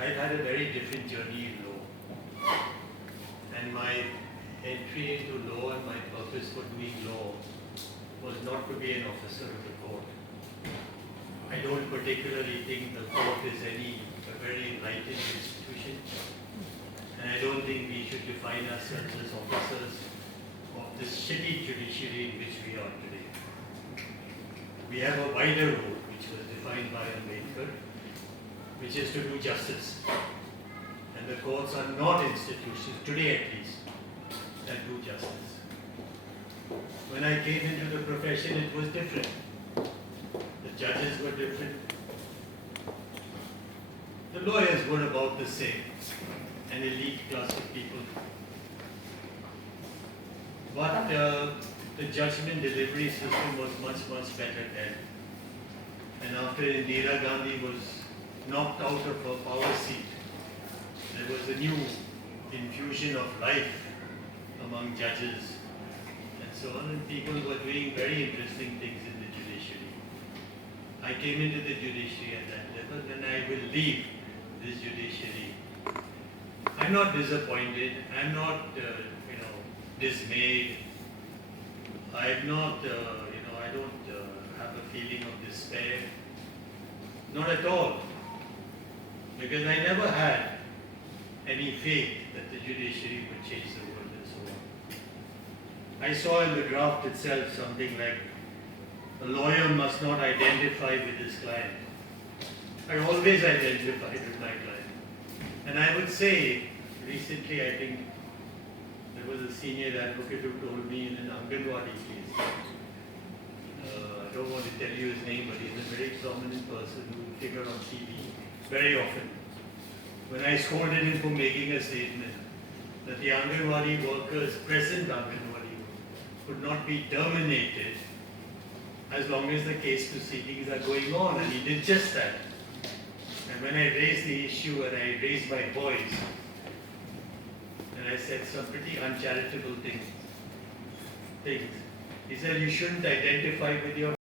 I've had a very different journey in law. And my entry into law and my purpose for doing law was not to be an officer of the court. I don't particularly think the court is a very enlightened institution. And I don't think we should define ourselves as officers of this shitty judiciary in which we are today. We have a wider role, which was defined by Ambedkar, which is to do justice. And the courts are not institutions, today at least, that do justice. When I came into the profession, it was different. The judges were different. The lawyers were about the same, an elite class of people. But the judgment delivery system was much, much better then. And after Indira Gandhi was knocked out of her power seat, there was a new infusion of life among judges and so on, and people were doing very interesting things in the judiciary. I came into the judiciary at that level, and I will leave this judiciary. I'm not disappointed, I'm not dismayed, I'm not, I don't have a feeling of despair, not at all, because I never had any faith that the judiciary would change the world and so on. I saw in the draft itself something like, a lawyer must not identify with his client. I always identified with my client. And I would say, recently I think there was a senior advocate who told me in an Anganwadi case, I don't want to tell you his name, but he's a very prominent person who figured on TV very often. When I scolded him for making a statement that the Anganwadi workers, present Anganwadi, could not be terminated as long as the case proceedings are going on, and he did just that. And when I raised the issue and I raised my voice, and I said some pretty uncharitable things, he said, you shouldn't identify with your